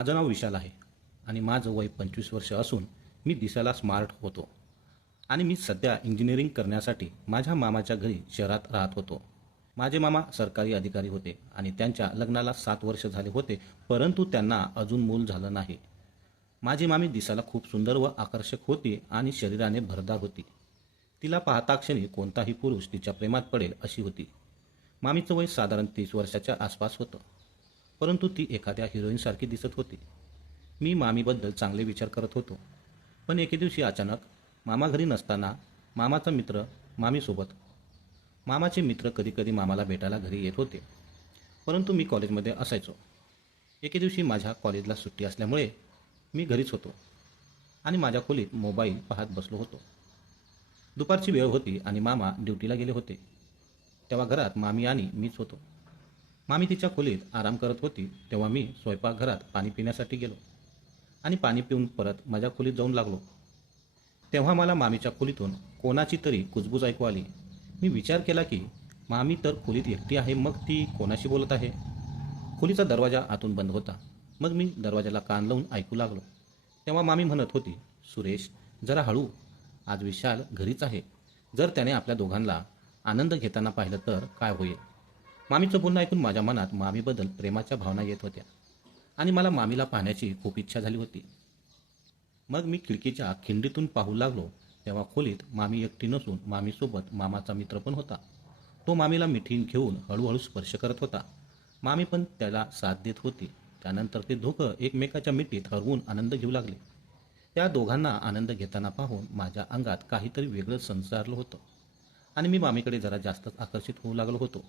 माझं नाव विशाल आहे आणि माझं वय पंचवीस वर्ष असून मी दिसायला स्मार्ट होतो. आणि मी सध्या इंजिनिअरिंग करण्यासाठी माझ्या मामाच्या घरी शहरात राहत होतो. माझे मामा सरकारी अधिकारी होते आणि त्यांच्या लग्नाला सात वर्ष झाले होते परंतु त्यांना अजून मूल झालं नाही. माझी मामी दिसायला खूप सुंदर व आकर्षक होती आणि शरीराने भरदार होती. तिला पाहता क्षणी कोणताही पुरुष तिच्या प्रेमात पडेल अशी होती. मामीचं वय साधारण तीस वर्षाच्या आसपास होतं. परंतु ती एखाद्या हिरोईनसारखी दिसत होती. मी मामीबद्दल चांगले विचार करत होतो. पण एके दिवशी अचानक मामा घरी नसताना मामाचा मित्र मामीसोबत मामाचे मित्र कधीकधी मामाला भेटायला घरी येत होते. परंतु मी कॉलेजमध्ये असायचो. एके दिवशी माझ्या कॉलेजला सुट्टी असल्यामुळे मी घरीच होतो आणि माझ्या खोलीत मोबाईल पाहत बसलो होतो. दुपारची वेळ होती आणि मामा ड्युटीला गेले होते. तेव्हा घरात मामी आणि मीच होतो. मामी तिच्या खोलीत आराम करत होती तेव्हा मी स्वयंपाकघरात पाणी पिण्यासाठी गेलो आणि पाणी पिऊन परत माझ्या खोलीत जाऊन लागलो. तेव्हा मला मामीच्या खोलीतून कोणाची तरी कुजबूज ऐकू आली. मी विचार केला की मामी तर खोलीत एकटी आहे मग ती कोणाशी बोलत आहे? खोलीचा दरवाजा आतून बंद होता. मग मी दरवाजाला कान लावून ऐकू लागलो. तेव्हा मामी म्हणत होती सुरेश जरा हळू. आज विशाल घरीच आहे. जर त्याने आपल्या दोघांना आनंद घेताना पाहिलं तर काय होईल? मामीचं बोलणं ऐकून माझ्या मनात मामीबद्दल प्रेमाच्या भावना येत होत्या. आणि मला मामीला पाहण्याची खूप इच्छा झाली होती. मग मी खिडकीच्या खिंडीतून पाहू लागलो तेव्हा खोलीत मामी एकटी नसून मामीसोबत मामाचा मित्र पण होता. तो मामीला मिठीन घेऊन हळूहळू स्पर्श करत होता. मामी पण त्याला साथ देत होती. त्यानंतर ते दोघं एकमेकाच्या मिठीत हरवून आनंद घेऊ लागले. त्या दोघांना आनंद घेताना पाहून माझ्या अंगात काहीतरी वेगळं संसारलं होतं. आणि मी मामीकडे जरा जास्तच आकर्षित होऊ लागलो होतो.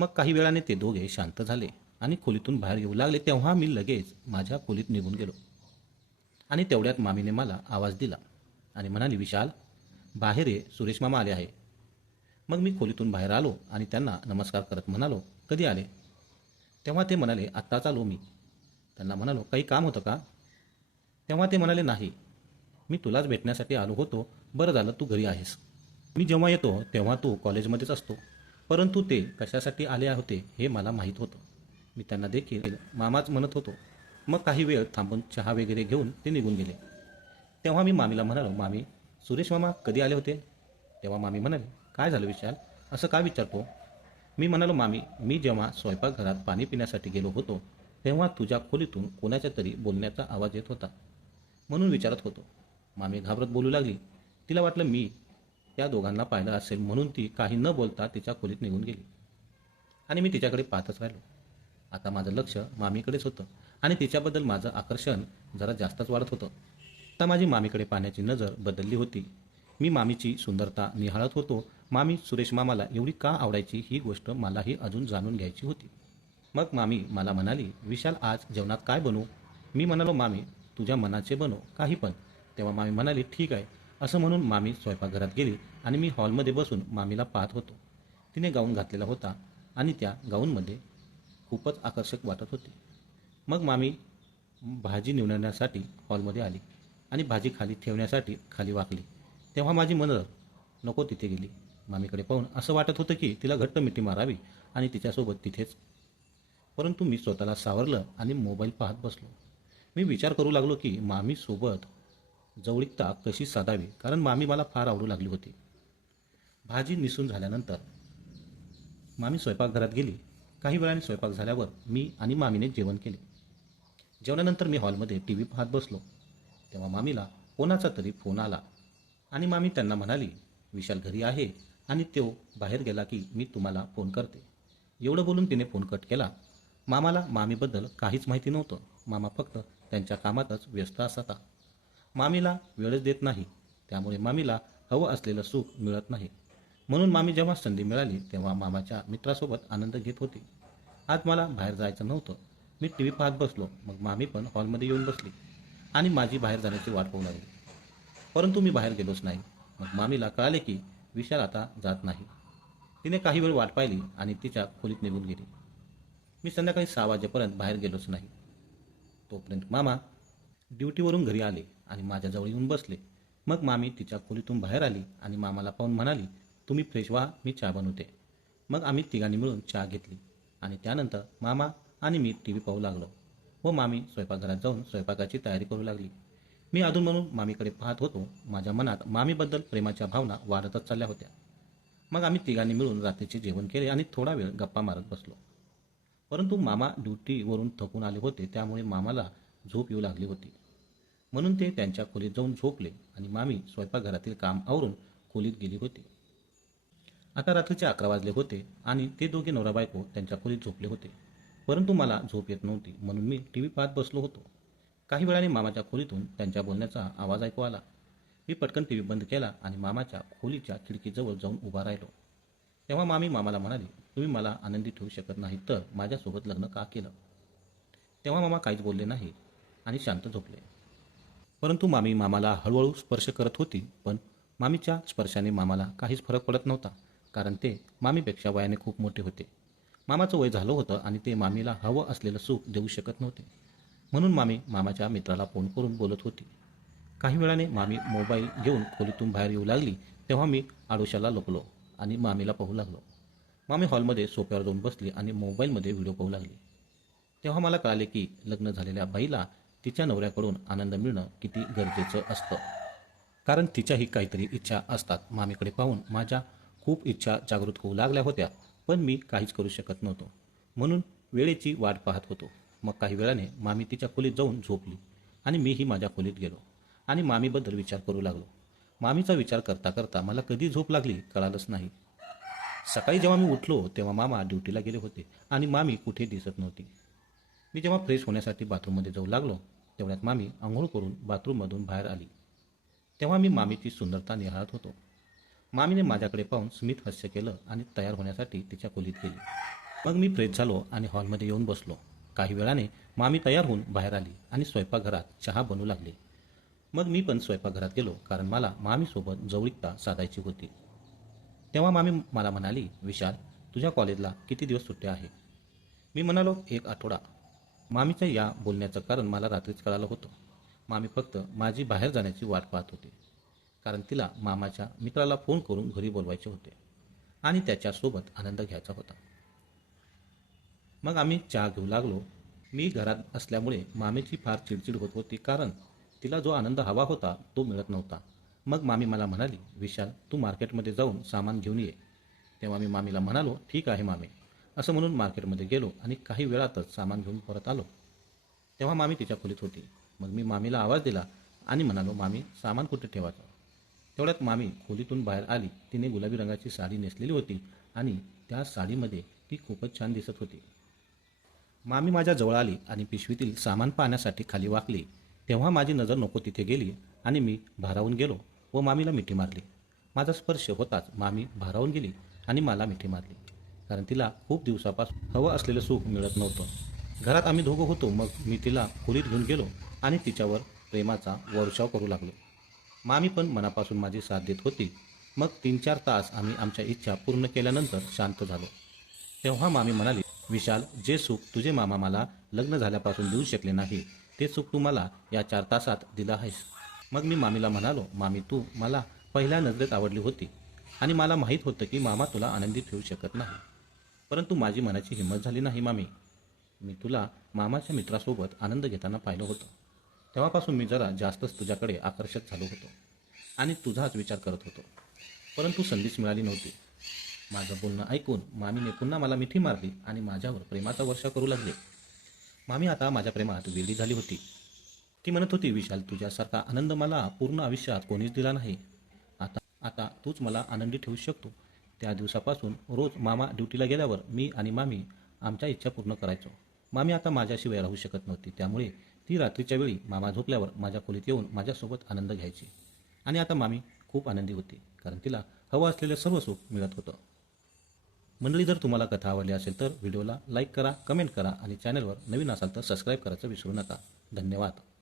मग काही वेळाने ते दोघे शांत झाले आणि खोलीतून बाहेर येऊ लागले. तेव्हा मी लगेच माझ्या खोलीत निघून गेलो आणि तेवढ्यात मामीने मला आवाज दिला आणि म्हणाली विशाल बाहेर ये सुरेश मामा आले आहे. मग मी खोलीतून बाहेर आलो आणि त्यांना नमस्कार करत म्हणालो कधी आले? तेव्हा ते म्हणाले आत्ताच आलो मी. त्यांना म्हणालो काही काम होतं का? तेव्हा ते म्हणाले नाही मी तुलाच भेटण्यासाठी आलो होतो. बरं झालं तू घरी आहेस. मी जेव्हा येतो तेव्हा तू कॉलेजमध्येच असतो. परंतु ते कशासाठी आले होते हे मला माहीत होतं. मी त्यांना देखील मामाच म्हणत होतो. मग काही वेळ थांबून चहा वगैरे घेऊन ते निघून गेले. तेव्हा मी मामीला म्हणालो मामी सुरेश मामा कधी आले होते? तेव्हा मामी म्हणाले काय झालं विशाल? असं का विचारतो? मी म्हणालो मामी मी जेव्हा स्वयंपाकघरात पाणी पिण्यासाठी गेलो होतो तेव्हा तुझ्या खोलीतून कोणाच्या तरी बोलण्याचा आवाज येत होता. म्हणून विचारत होतो. मामी घाबरत बोलू लागली. तिला वाटलं मी या दोघांना पाहिलं असेल म्हणून ती काही न बोलता तिच्या खोलीत निघून गेली. आणि मी तिच्याकडे पाहतच राहिलो. आता माझं लक्ष मामीकडेच होतं आणि तिच्याबद्दल माझं आकर्षण जरा जास्तच वाढत होतं. आता माझी मामीकडे पाहण्याची नजर बदलली होती. मी मामीची सुंदरता निहाळत होतो. मामी सुरेश मामाला एवढी का आवडायची ही गोष्ट मलाही अजून जाणून घ्यायची होती. मग मामी मला म्हणाली विशाल आज जेवणात काय बनवू? मी म्हणालो मामी तुझ्या मनाचे बनव. काही पण. तेव्हा मामी म्हणाली ठीक आहे. असं म्हणून मामी स्वयंपाकघरात गेली आणि मी हॉलमध्ये बसून मामीला पाहत होतो. तिने गाऊन घातलेला होता आणि त्या गाऊनमध्ये खूपच आकर्षक वाटत होती. मग मामी भाजी निवडण्यासाठी हॉलमध्ये आली आणि भाजी खाली ठेवण्यासाठी खाली वाकली. तेव्हा माझी मनर नको तिथे गेली. मामीकडे पाहून असं वाटत होतं की तिला घट्ट मिठी मारावी आणि तिच्यासोबत तिथेच. परंतु मी स्वतःला सावरलं आणि मोबाईल पाहत बसलो. मी विचार करू लागलो की मामीसोबत जवळीकता कशी साधावी? कारण मामी मला फार आवडू लागली होती. भाजी निसून झाल्यानंतर मामी स्वयंपाकघरात गेली. काही वेळाने स्वयंपाक झाल्यावर मी आणि मामीने जेवण केले. जेवणानंतर मी हॉलमध्ये टी व्ही पाहत बसलो. तेव्हा मामीला कोणाचा तरी फोन आला आणि मामी त्यांना म्हणाली विशाल घरी आहे आणि तो बाहेर गेला की मी तुम्हाला फोन करते. एवढं बोलून तिने फोन कट केला. मामाला मामीबद्दल काहीच माहिती नव्हतं. मामा फक्त त्यांच्या कामातच व्यस्त असता मामीला वेळच देत नाही. त्यामुळे मामीला हवं असलेलं सुख मिळत नाही. म्हणून मामी जेव्हा संधी मिळाली तेव्हा मामाच्या मित्रासोबत आनंद घेत होती. आज मला बाहेर जायचं नव्हतं. मी टी व्ही पाहत बसलो. मग मामी पण हॉलमध्ये येऊन बसली. आणि माझी बाहेर जाण्याची वाट पाहू लागली. परंतु मी बाहेर गेलोच नाही. मग मामीला कळाले की विशाल आता जात नाही. तिने काही वेळ वाट पाहिली आणि तिच्या खोलीत निघून गेली. मी संध्याकाळी सहा वाजेपर्यंत बाहेर गेलोच नाही. तोपर्यंत मामा ड्युटीवरून घरी आले आणि माझ्याजवळ येऊन बसले. मग मामी तिच्या खोलीतून बाहेर आली आणि मामाला पाहून म्हणाली तुम्ही फ्रेश व्हा मी चहा बनवते. मग आम्ही तिघांनी मिळून चहा घेतली आणि त्यानंतर मामा आणि मी टी व्ही पाहू लागलो व मामी स्वयंपाकघरात जाऊन स्वयंपाकाची तयारी करू लागली. मी अधून म्हणून मामीकडे पाहत होतो माझ्या मनात मामीबद्दल प्रेमाच्या भावना वाढतच चालल्या होत्या. मग आम्ही तिघांनी मिळून रात्रीचे जेवण केले आणि थोडा वेळ गप्पा मारत बसलो. परंतु मामा ड्युटीवरून थकून आले होते त्यामुळे मामाला झोप येऊ लागली होती. म्हणून ते त्यांच्या खोलीत जाऊन झोपले आणि मामी स्वयंपाकघरातील काम आवरून खोलीत गेली होती. आता रात्रीचे अकरा वाजले होते आणि ते दोघे नवरा बायको त्यांच्या खोलीत झोपले होते. परंतु मला झोप येत नव्हती म्हणून मी टी व्ही पाहत बसलो होतो. काही वेळाने मामाच्या खोलीतून त्यांच्या बोलण्याचा आवाज ऐकू आला. मी पटकन टी व्ही बंद केला आणि मामाच्या खोलीच्या खिडकीजवळ जाऊन उभा राहिलो. तेव्हा मामी मामाला म्हणाली तुम्ही मला आनंदी ठेवू शकत नाही तर माझ्यासोबत लग्न का केलं? तेव्हा मामा काहीच बोलले नाही आणि शांत झोपले. परंतु मामी मामाला हळूहळू स्पर्श करत होती पण मामीच्या स्पर्शाने मामाला काहीच फरक पडत नव्हता कारण ते मामीपेक्षा वयाने खूप मोठे होते. मामाचं वय झालं होतं आणि ते मामीला हवं असलेलं सुख देऊ शकत नव्हते. म्हणून मामी मामाच्या मित्राला फोन करून बोलत होती. काही वेळाने मामी मोबाईल घेऊन खोलीतून बाहेर येऊ लागली तेव्हा मी आडोशाला लपलो आणि मामीला पाहू लागलो. मामी हॉलमध्ये सोप्यावर जाऊन बसली आणि मोबाईलमध्ये व्हिडिओ पाहू लागली. तेव्हा मला कळाले की लग्न झालेल्या बाईला तिच्या नवऱ्याकडून आनंद मिळणं किती गरजेचं असतं? कारण तिच्याही काहीतरी इच्छा असतात. मामीकडे पाहून माझ्या खूप इच्छा जागृत होऊ लागल्या होत्या पण मी काहीच करू शकत नव्हतो. म्हणून वेळेची वाट पाहत होतो. मग काही वेळाने मामी तिच्या खोलीत जाऊन झोपली आणि मीही माझ्या खोलीत गेलो आणि मामीबद्दल विचार करू लागलो. मामीचा विचार करता करता मला कधी झोप लागली कळालंच नाही. सकाळी जेव्हा मी उठलो तेव्हा मामा ड्युटीला गेले होते आणि मामी कुठे दिसत नव्हती. मी जेव्हा फ्रेश होण्यासाठी बाथरूममध्ये जाऊ लागलो तेवढ्यात मामी आंघोळ करून बाथरूममधून बाहेर आली. तेव्हा मी मामीची सुंदरता निहाळत होतो. मामीने माझ्याकडे पाहून स्मित हास्य केलं आणि तयार होण्यासाठी तिच्या खोलीत गेली. मग मी फ्रेश झालो आणि हॉलमध्ये येऊन बसलो. काही वेळाने मामी तयार होऊन बाहेर आली आणि स्वयंपाकघरात चहा बनवू लागली. मग मी पण स्वयंपाकघरात गेलो कारण मला मामीसोबत जवळिकता साधायची होती. तेव्हा मामी मला म्हणाली विशाल तुझ्या कॉलेजला किती दिवस सुट्ट्या आहे मी म्हणालो एक आठवडा. मामीच्या या बोलण्याचं कारण मला रात्रीच कळालं होतं. मामी फक्त माझी बाहेर जाण्याची वाट पाहत होती. कारण तिला मामाच्या मित्राला फोन करून घरी बोलवायचे होते. आणि त्याच्यासोबत आनंद घ्यायचा होता. मग आम्ही चहा घेऊ लागलो. मी घरात असल्यामुळे मामीची फार चिडचिड होत होती कारण तिला जो आनंद हवा होता तो मिळत नव्हता. मग मामी मला म्हणाली विशाल तू मार्केटमध्ये जाऊन सामान घेऊन ये. तेव्हा मी मामीला म्हणालो ठीक आहे मामी. असं म्हणून मार्केटमध्ये गेलो आणि काही वेळातच सामान घेऊन परत आलो. तेव्हा मामी तिच्या खोलीत होती. मग मी मामीला आवाज दिला आणि म्हणालो मामी सामान कुठे ठेवायचं? तेवढ्यात मामी खोलीतून बाहेर आली. तिने गुलाबी रंगाची साडी नेसलेली होती आणि त्या साडीमध्ये ती खूपच छान दिसत होती. मामी माझ्या जवळ आली आणि पिशवीतील सामान पाहण्यासाठी खाली वाकली. तेव्हा माझी नजर नको तिथे गेली आणि मी भारावून गेलो व मामीला मिठी मारली. माझा स्पर्श होताच मामी भारावून गेली आणि मला मिठी मारली. कारण तिला खूप दिवसापासून हवं असलेलं सुख मिळत नव्हतं. घरात आम्ही दोघं होतो मग मी तिला खोलीत घेऊन गेलो आणि तिच्यावर प्रेमाचा वर्षाव करू लागलो. मामी पण मनापासून माझी साथ देत होती. मग तीन चार तास आम्ही आमच्या इच्छा पूर्ण केल्यानंतर शांत झालो. तेव्हा मामी म्हणाली विशाल जे सुख तुझे मामा मला लग्न झाल्यापासून देऊ शकले नाही ते सुख तू मला या चार तासात दिलं आहेस. मग मी मामीला म्हणालो मामी तू मला पहिल्या नजरेत आवडली होती आणि मला माहीत होतं की मामा तुला आनंदी ठेवू शकत नाही. परंतु माझी मनाची हिंमत झाली नाही मामी. मी तुला मामाच्या मित्रासोबत आनंद घेताना पाहिलं होतं. तेव्हापासून मी जरा जास्तच तुझ्याकडे आकर्षक झालो होतो आणि तुझाच विचार करत होतो. परंतु संधीच मिळाली नव्हती. माझं बोलणं ऐकून मामीने पुन्हा मला मिठी मारली आणि माझ्यावर प्रेमाचा वर्षा करू लागले. मामी आता माझ्या प्रेमात वेळी झाली होती. ती म्हणत होती विशाल तुझ्यासारखा आनंद मला पूर्ण आयुष्यात कोणीच दिला नाही. आता आता तूच मला आनंदी ठेवू शकतो त्या दिवसापासून रोज मामा ड्युटीला गेल्यावर मी आणि मामी आमच्या इच्छा पूर्ण करायचो. मामी आता माझ्याशिवाय राहू शकत नव्हती. त्यामुळे ती रात्रीच्या वेळी मामा झोपल्यावर माझ्या खोलीत येऊन माझ्यासोबत आनंद घ्यायची. आणि आता मामी खूप आनंदी होती कारण तिला हवं असलेलं सर्व सुख मिळत होतं. मंडळी जर तुम्हाला कथा आवडली असेल तर व्हिडिओला लाईक करा कमेंट करा आणि चॅनलवर नवीन असाल तर सबस्क्राईब करायचं विसरू नका. धन्यवाद.